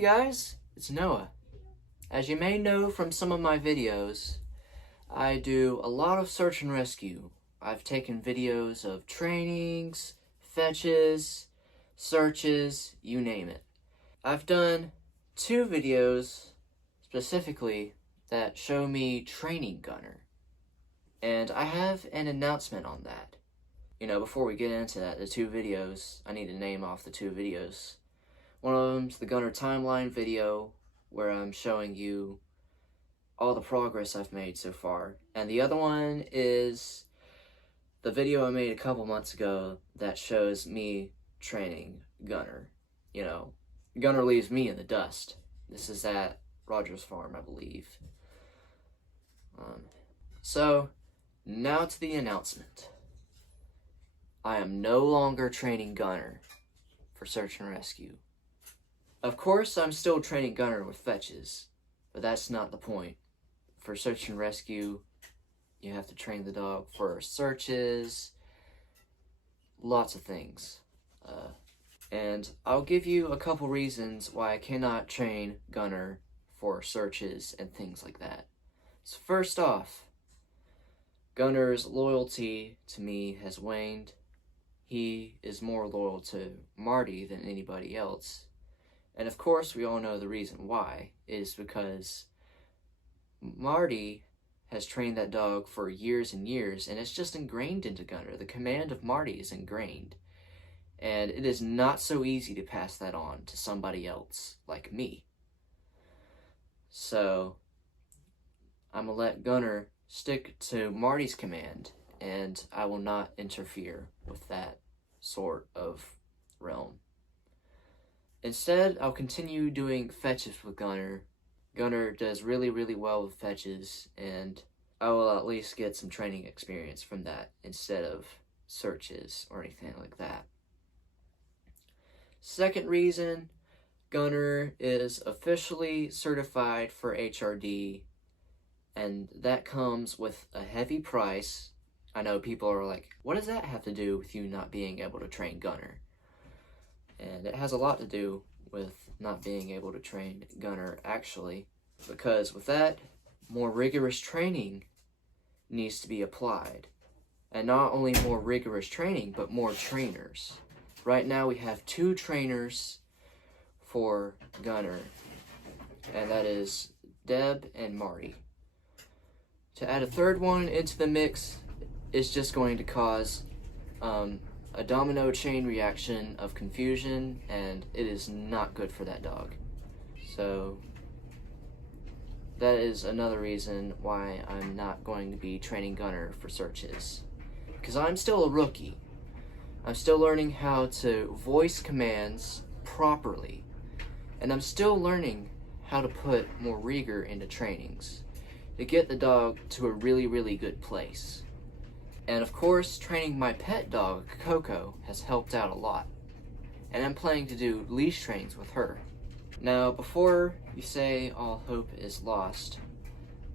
Hey guys, it's Noah. As you may know from some of my videos, I do a lot of search and rescue. I've taken videos of trainings, fetches, searches, you name it. I've done 2 videos specifically that show me training Gunner. And I have an announcement on that. Before we get into that, the 2 videos, I need to name off the 2 videos. One of them's the Gunner timeline video, where I'm showing you all the progress I've made so far. And the other one is the video I made a couple months ago that shows me training Gunner. Gunner leaves me in the dust. This is at Rogers Farm, I believe. So, now to the announcement. I am no longer training Gunner for search and rescue. Of course, I'm still training Gunner with fetches, but that's not the point. For search and rescue, you have to train the dog for searches, lots of things. And I'll give you a couple reasons why I cannot train Gunner for searches and things like that. So first off, Gunner's loyalty to me has waned. He is more loyal to Marty than anybody else. And of course, we all know the reason why is because Marty has trained that dog for years and years, and it's just ingrained into Gunner. The command of Marty is ingrained, and it is not so easy to pass that on to somebody else like me. So, I'm gonna let Gunner stick to Marty's command, and I will not interfere with that sort of realm. Instead, I'll continue doing fetches with Gunner. Gunner does really, really well with fetches, and I will at least get some training experience from that instead of searches or anything like that. Second reason, Gunner is officially certified for HRD, and that comes with a heavy price. I know people are like, what does that have to do with you not being able to train Gunner? And it has a lot to do with not being able to train Gunner, actually, because with that, more rigorous training needs to be applied. And not only more rigorous training, but more trainers. Right now we have 2 trainers for Gunner, and that is Deb and Marty. To add a third one into the mix is just going to cause a domino chain reaction of confusion, and it is not good for that dog. So that is another reason why I'm not going to be training Gunner for searches, because I'm still a rookie. I'm still learning how to voice commands properly, and I'm still learning how to put more rigor into trainings to get the dog to a really, really good place. And of course, training my pet dog, Coco, has helped out a lot. And I'm planning to do leash trainings with her. Now, before you say all hope is lost,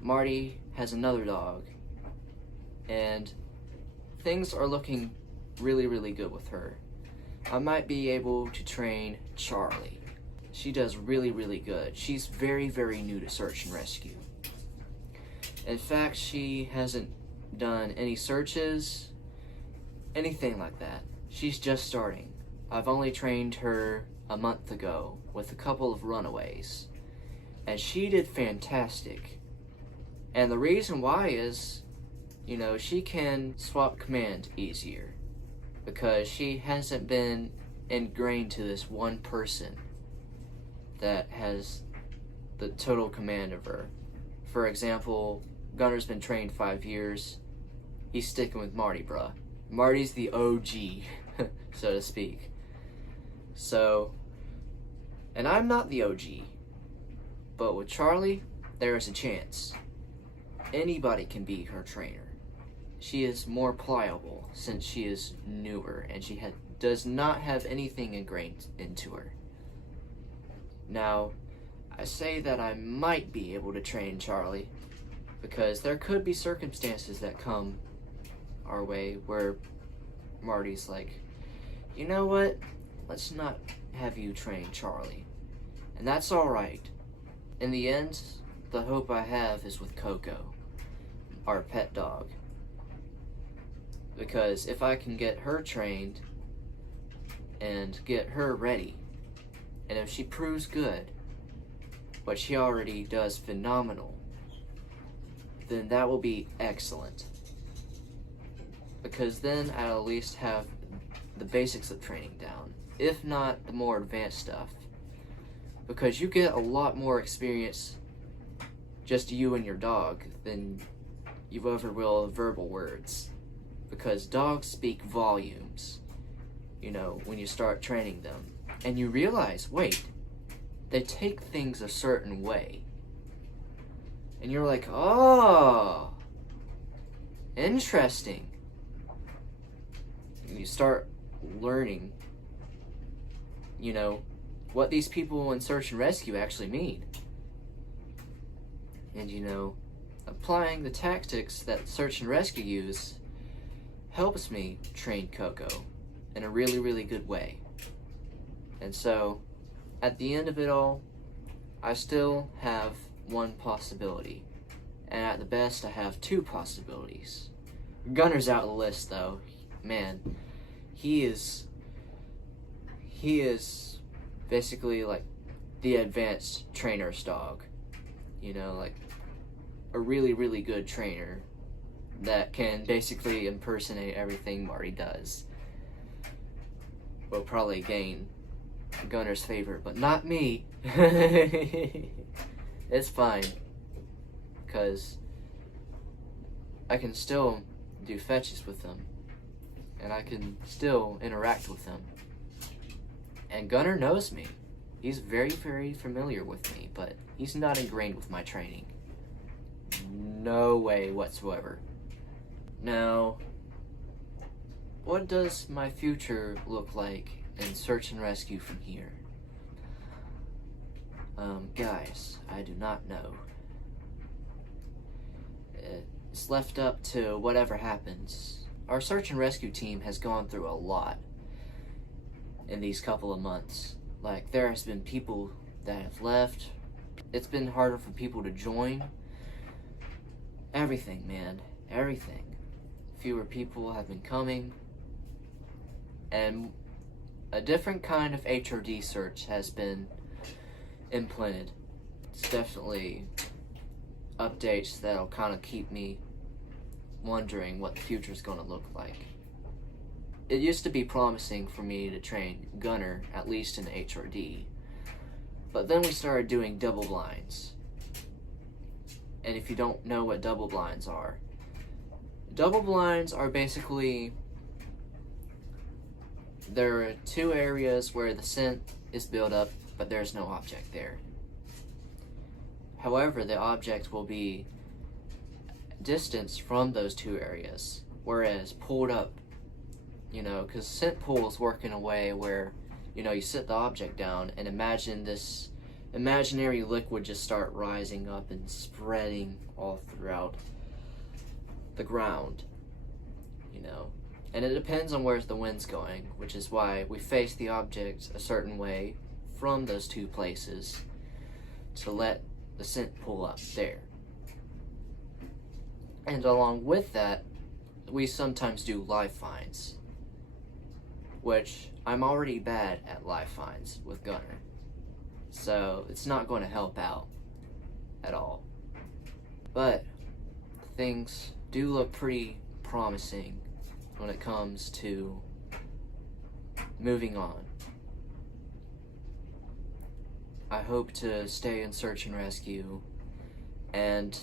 Marty has another dog, and things are looking really, really good with her. I might be able to train Charlie. She does really, really good. She's very, very new to search and rescue. In fact, she hasn't done any searches, anything like that. She's just starting. I've only trained her a month ago with a couple of runaways, and she did fantastic. And the reason why is, she can swap command easier because she hasn't been ingrained to this one person that has the total command of her. For example, Gunner's been trained 5 years. He's sticking with Marty, bruh. Marty's the OG, so to speak. So, and I'm not the OG, but with Charlie, there is a chance. Anybody can be her trainer. She is more pliable since she is newer and she does not have anything ingrained into her. Now, I say that I might be able to train Charlie because there could be circumstances that come our way where Marty's like, you know what, let's not have you train Charlie. And that's alright. In the end, the hope I have is with Coco, our pet dog. Because if I can get her trained and get her ready, and if she proves good, but she already does phenomenal, then that will be excellent. Because then I'll at least have the basics of training down, if not the more advanced stuff. Because you get a lot more experience, just you and your dog, than you ever will verbal words. Because dogs speak volumes, you know, when you start training them. And you realize, wait, they take things a certain way. And you're like, oh, interesting. And you start learning, you know, what these people in search and rescue actually mean. And, you know, applying the tactics that search and rescue use helps me train Coco in a really, really good way. And so, at the end of it all, I still have one possibility. And at the best, I have two possibilities. Gunner's out of the list, though. Man, he is basically like the advanced trainer's dog. You know, like a really, really good trainer that can basically impersonate everything Marty does. Will probably gain Gunner's favor, but not me. It's fine, because I can still do fetches with them, and I can still interact with them. And Gunner knows me. He's very, very familiar with me, but he's not ingrained with my training. No way whatsoever. Now, what does my future look like in search and rescue from here? Guys, I do not know. It's left up to whatever happens. Our search and rescue team has gone through a lot in these couple of months. Like, there has been people that have left. It's been harder for people to join. Everything, man. Everything. Fewer people have been coming. And a different kind of HRD search has been implemented. It's definitely updates that'll kind of keep me wondering what the future's going to look like. It used to be promising for me to train Gunner, at least in HRD, but then we started doing double blinds. And if you don't know what double blinds are basically, there are two areas where the scent is built up, but there's no object there. However, the object will be distance from those two areas, whereas pulled up, you know, because scent pools work in a way where, you know, you sit the object down and imagine this imaginary liquid just start rising up and spreading all throughout the ground, you know. And it depends on where the wind's going, which is why we face the object a certain way from those two places to let the scent pull up there. And along with that, we sometimes do live finds, which I'm already bad at live finds with Gunner, so it's not going to help out at all. But things do look pretty promising when it comes to moving on. I hope to stay in search and rescue, and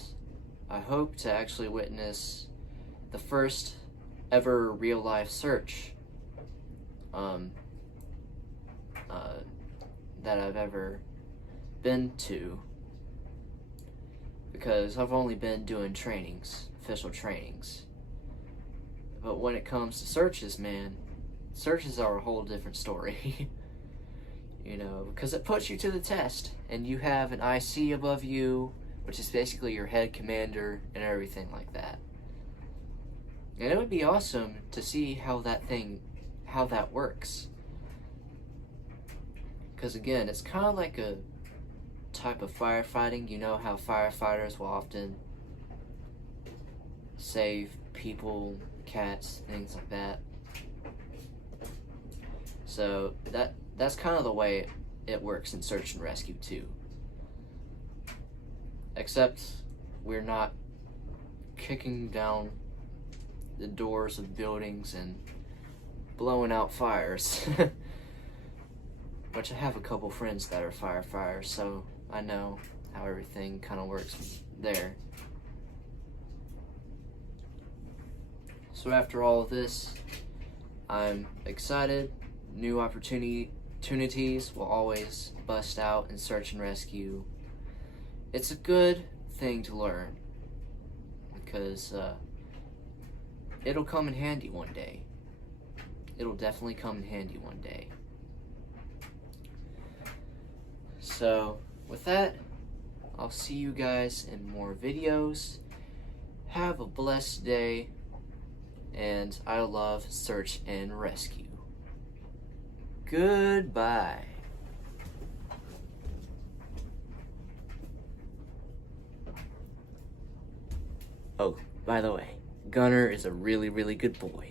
I hope to actually witness the first ever real life search that I've ever been to, because I've only been doing trainings, official trainings. But when it comes to searches, man, searches are a whole different story. You know, because it puts you to the test, and you have an IC above you, which is basically your head commander and everything like that. And it would be awesome to see how that works. Because again, it's kind of like type of firefighting. You know how firefighters will often save people, cats, things like that. So that's kind of the way it works in search and rescue too. Except we're not kicking down the doors of buildings and blowing out fires. Which I have a couple friends that are firefighters, so I know how everything kind of works there. So after all of this, I'm excited. New opportunities will always bust out in search and rescue. It's a good thing to learn because it'll come in handy one day. It'll definitely come in handy one day. So with that, I'll see you guys in more videos. Have a blessed day, and I love search and rescue. Goodbye. Oh, by the way, Gunner is a really, really good boy.